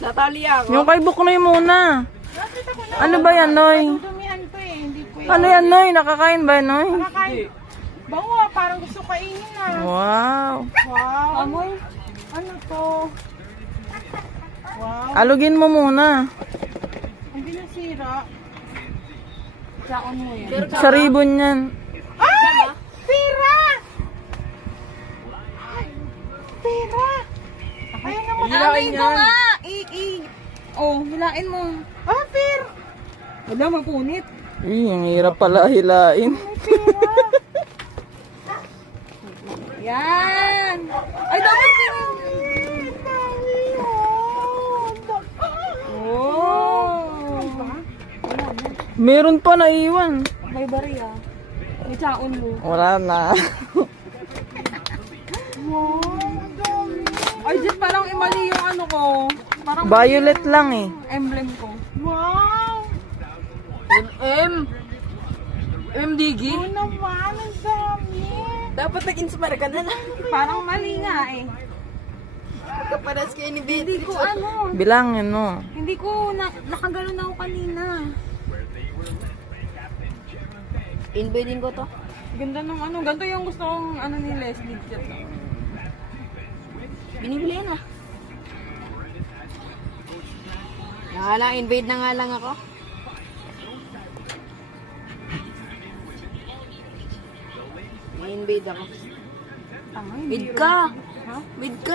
Natali ako. Yung kay Buknoy muna. Ano ba yan, Noy? Dumihan to eh. Hindi ko Ano yan, Noy? Nakakain ba, Noy? Nakakain. Bango, parang gusto kainin na. Wow. Wow. Amoy. Ano to? Wow. Alugin mo muna. Hindi nasira. Saon mo yan. Sa ribbon yan. Ay! Pira! Pira! Ayun naman. Hilain mo nga! Oh, hilain mo. Ah, pira! Wala, mapunit. Ang hirap pala hilain. May pira! Yan! Ay, dapat din. Oh! Meron pa naiwan. May bariya. May tsaon mo. Wala na. Ay, Jet, parang imali yung ano ko. Parang Violet lang eh. emblem ko. Wow! MDG? Oo naman, ang dami. Dapat nag-inspire ka na lang. Parang mali nga eh. Kaparas kayo ni Hindi ko ano. Bilangin mo. Hindi ko nakagano na ako kanina. Invading ko to. Ganda ng ano. Ganito yung gusto kong ano ni Leslie Jet. Binibili na. Nakala, invade na nga lang ako. I-invade ako. Bid ka! Bid ka,